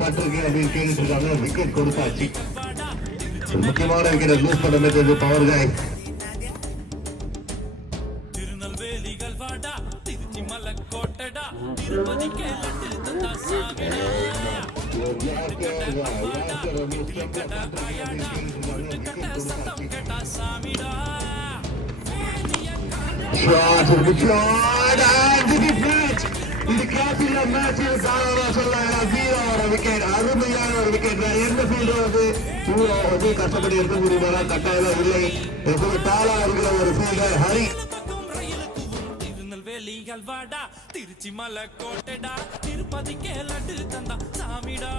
பட்டிருக்கு அப்படின்னு கேட்டுட்டு இருக்காங்க. விக்கெட் கொடுத்தாச்சு. முக்கியமான விக்கெட் லூஸ் பண்ண மெத்தது பவர் காய். Shot, and the match. இந்த கேப்ல மேட்ச் தாராளமா சொல்லலாம். 0 விக்கெட், அருமையான ஒரு விக்கெட். எந்த ஃபீல்டர் வந்து இவ்வளோ வந்து கஷ்டப்பட்டு எடுக்க முடியுமா? கட்டாயம் இல்லை. எப்போது டாலா இருக்கிற ஒரு ஃபீல்டர் ஹரி. திருநெல்வேலிகள் வாடா, திருச்சி மலை கோட்டைடா, திருப்பதி கேலட்டு தந்தா சாமிடா.